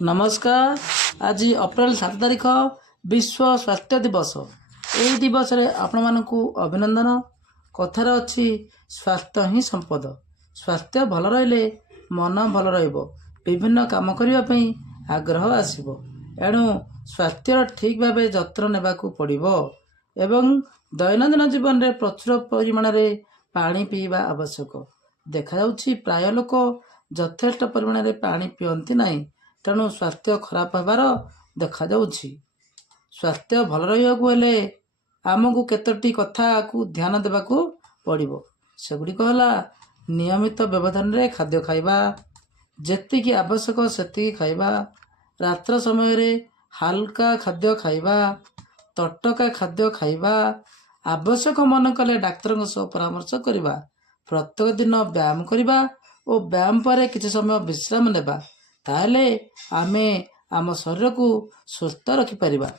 नमस्कार। आज अप्रैल 7 तारिख विश्व स्वास्थ्य दिवस। यही दिवस रे आपण मानकु अभिनंदन। कथार अच्छी स्वास्थ्य ही संपद। स्वास्थ्य भल रहिले मन भल रहिबो, विभिन्न काम करिवा पई आग्रह आसीबो। एणु स्वास्थ्य ठीक भावे जत्न नेबाकू पड़िबो एवं दैनंदिन जीवन रे प्रचुर परिमाण रे पानी पीवा आवश्यक। देखा जाउछि प्राय लोक यथेष्ट परिमाण रे पानी पियंती नाही, तेणु स्वास्थ्य खराब होबार देखा जाउछि। स्वास्थ्य भल रहिबाकू हेले आमको केतोटी कथा को ध्यान देबाकू पड़िबो। सेगुड़िक होला नियमित व्यवधान रे खाद्य खाइबा, जेतिकी आवश्यक सेतिकी खाइबा, रात्र समय रे हल्का खाद्य खाइबा, तटका खाद्य खाइबा, आवश्यक मन कले डाक्तर सह परामर्श करिबा, प्रत्येक दिन व्यायाम करिबा और व्यायाम पर किछि समय विश्राम नेबा, ताहले आमे आम शरीर को सुस्थ रखि परिबा।